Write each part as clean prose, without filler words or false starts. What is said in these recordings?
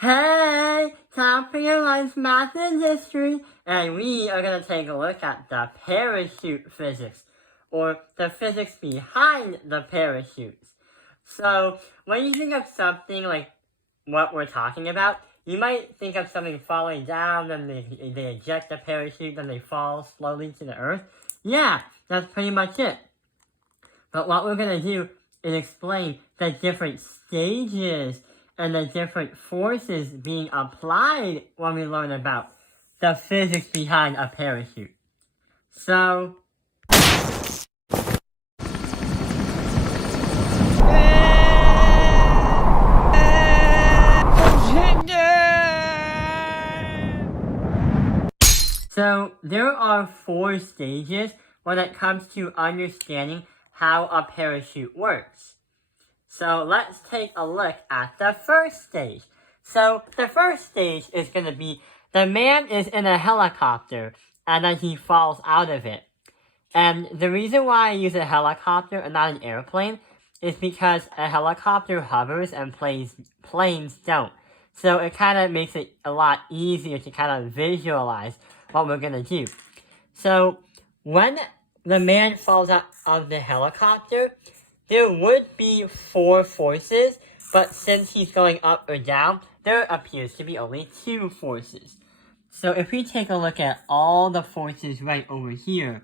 Hey, time for your lunch, math and history, and we are going to take a look at the parachute physics, or the physics behind the parachutes. So, when you think of something like what we're talking about, you might think of something falling down, then they eject the parachute, then they fall slowly to the earth. Yeah, that's pretty much it. But what we're going to do is explain the different stages and the different forces being applied when we learn about the physics behind a parachute. So, there are 4 stages when it comes to understanding how a parachute works. So let's take a look at the first stage. So the first stage is going to be the man is in a helicopter and then he falls out of it. And the reason why I use a helicopter and not an airplane is because a helicopter hovers and planes don't. So it kind of makes it a lot easier to kind of visualize what we're going to do. So when the man falls out of the helicopter, there would be 4 forces, but since he's going up or down, there appears to be only 2 forces. So if we take a look at all the forces right over here,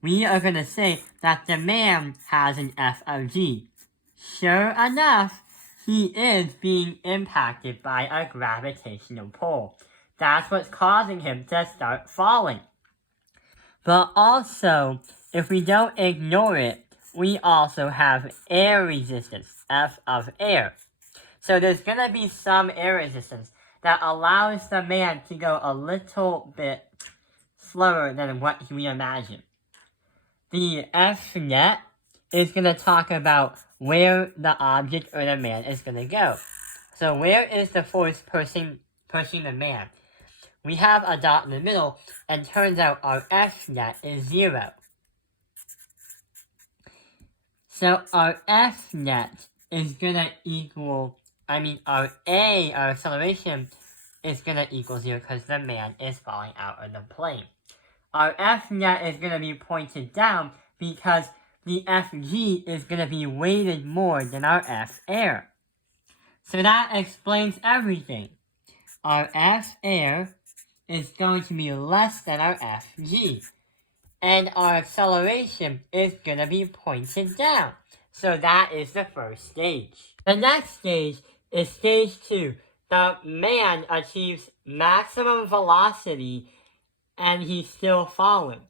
we are going to say that the man has an F of G. Sure enough, he is being impacted by a gravitational pull. That's what's causing him to start falling. But also, if we don't ignore it, we also have air resistance, F of air. So there's going to be some air resistance that allows the man to go a little bit slower than what we imagine. The F net is going to talk about where the object or the man is going to go. So where is the force pushing the man? We have a dot in the middle, and turns out our F net is 0. So our F net is going to equal, our acceleration is going to equal 0 because the man is falling out of the plane. Our F net is going to be pointed down because the Fg is going to be weighted more than our F air. So that explains everything. Our F air is going to be less than our Fg. And our acceleration is going to be pointed down. So that is the first stage. The next stage is stage 2. The man achieves maximum velocity and he's still falling.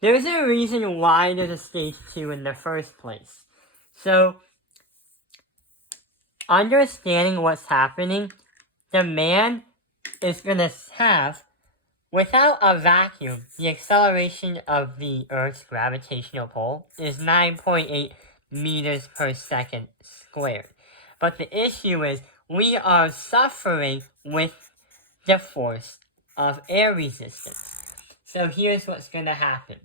There's a reason why there's a stage 2 in the first place. So, understanding what's happening, the man is going to have, without a vacuum, the acceleration of the Earth's gravitational pull is 9.8 meters per second squared. But the issue is, we are suffering with the force of air resistance. So here's what's going to happen.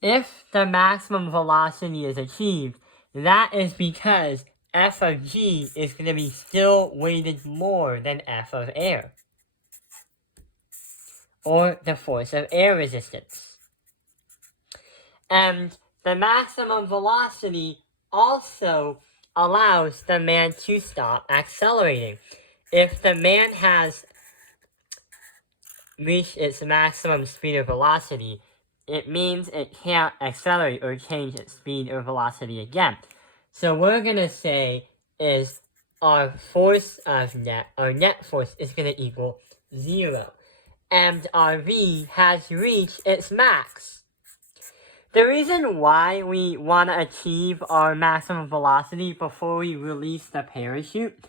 If the maximum velocity is achieved, that is because F of G is going to be still weighted more than F of air, or the force of air resistance. And the maximum velocity also allows the man to stop accelerating. If the man has reached its maximum speed or velocity, it means it can't accelerate or change its speed or velocity again. So what we're going to say is our net force is going to equal 0. And our V has reached its max. The reason why we want to achieve our maximum velocity before we release the parachute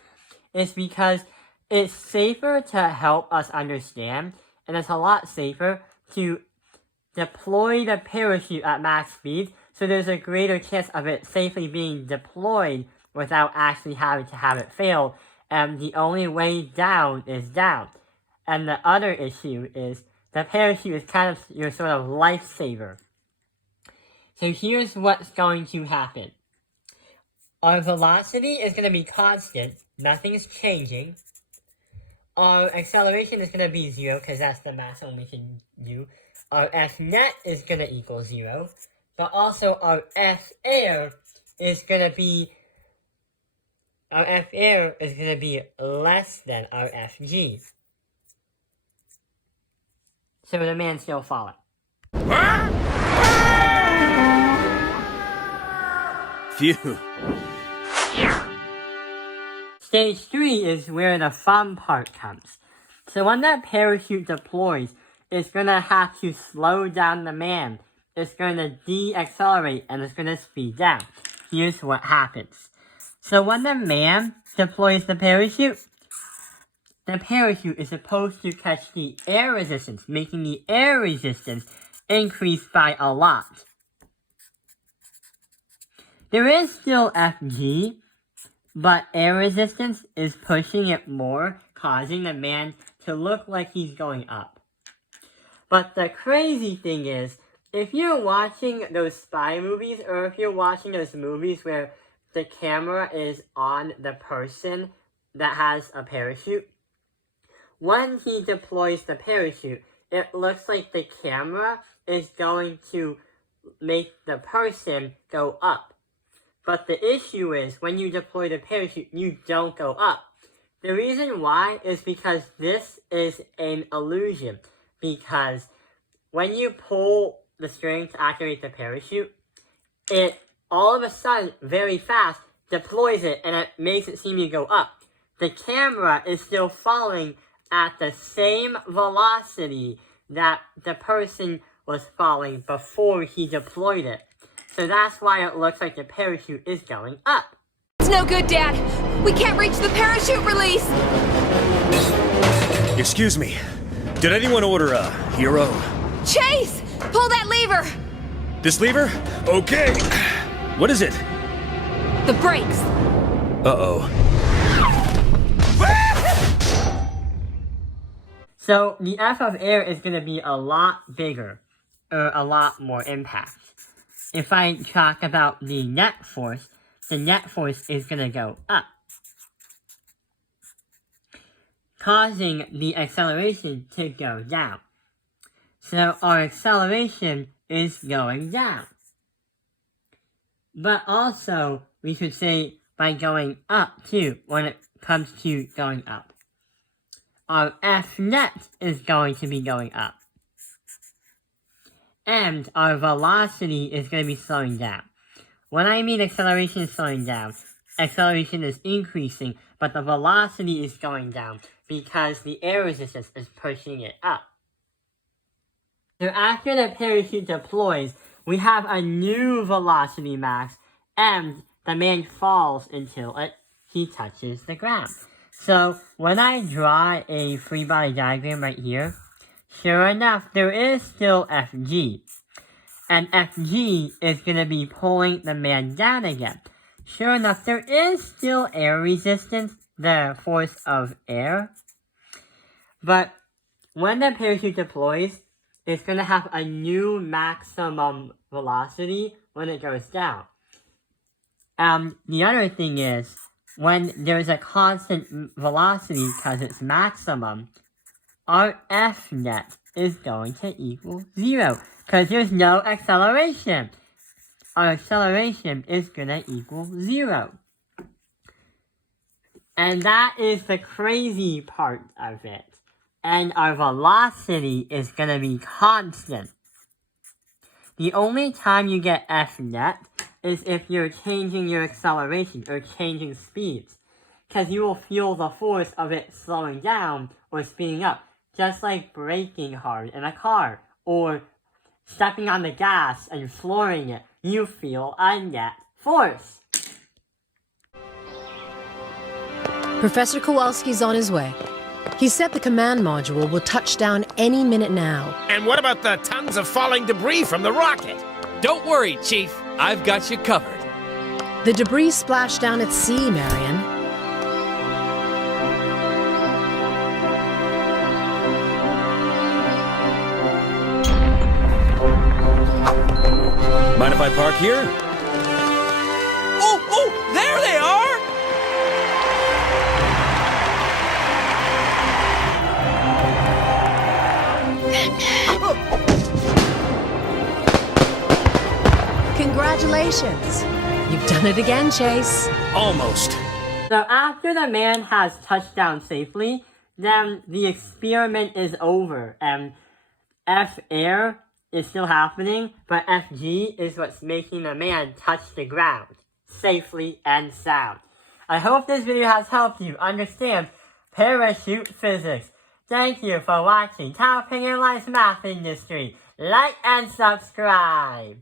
is because it's safer to help us understand, and it's a lot safer to deploy the parachute at max speed, so there's a greater chance of it safely being deployed without actually having to have it fail, and the only way down is down. And the other issue is the parachute is kind of your sort of lifesaver. So here's what's going to happen. Our velocity is going to be constant, nothing's changing. Our acceleration is going to be 0 because that's the maximum we can do. Our F net is going to equal 0. But also our F air is going to be less than our FG. So the man's still falling. Phew. Stage 3 is where the fun part comes. So when that parachute deploys, it's going to have to slow down the man. It's going to de-accelerate and it's going to speed down. Here's what happens. So when the man deploys the parachute is supposed to catch the air resistance, making the air resistance increase by a lot. There is still FG, but air resistance is pushing it more, causing the man to look like he's going up. But the crazy thing is, if you're watching those spy movies, or if you're watching those movies where the camera is on the person that has a parachute, when he deploys the parachute, it looks like the camera is going to make the person go up. But the issue is, when you deploy the parachute, you don't go up. The reason why is because this is an illusion. Because when you pull the string to activate the parachute, it all of a sudden, very fast, deploys it and it makes it seem to go up. The camera is still falling at the same velocity that the person was falling before he deployed it. So that's why it looks like the parachute is going up. It's no good, Dad. We can't reach the parachute release. Excuse me. Did anyone order a hero? Chase! Pull that lever! This lever? Okay. What is it? The brakes. Uh-oh. So the F of air is going to be a lot bigger, or a lot more impact. If I talk about the net force is going to go up, causing the acceleration to go down. So our acceleration is going down. But also, we should say by going up too, when it comes to going up. Our F net is going to be going up. And our velocity is going to be slowing down. When I mean acceleration is slowing down, acceleration is increasing, but the velocity is going down because the air resistance is pushing it up. So after the parachute deploys, we have a new velocity max, and the man falls until he touches the ground. So when I draw a free body diagram right here, sure enough, there is still FG. And FG is going to be pulling the man down again. Sure enough, there is still air resistance, the force of air. But when the parachute deploys, it's going to have a new maximum velocity when it goes down. The other thing is, when there's a constant velocity because it's maximum, our F net is going to equal 0 because there's no acceleration. Our acceleration is going to equal 0. And that is the crazy part of it. And our velocity is going to be constant. The only time you get F net is if you're changing your acceleration or changing speeds. Because you will feel the force of it slowing down or speeding up. Just like braking hard in a car or stepping on the gas and flooring it. You feel a net force. Professor Kowalski's on his way. He said the command module will touch down any minute now. And what about the tons of falling debris from the rocket? Don't worry, Chief. I've got you covered. The debris splashed down at sea, Marion. Mind if I park here? Oh, there they are! Congratulations. You've done it again, Chase. Almost. So after the man has touched down safely, then the experiment is over, and F-air is still happening, but FG is what's making the man touch the ground safely and sound. I hope this video has helped you understand parachute physics. Thank you for watching Tao Ping Life's Math Industry. Like and subscribe.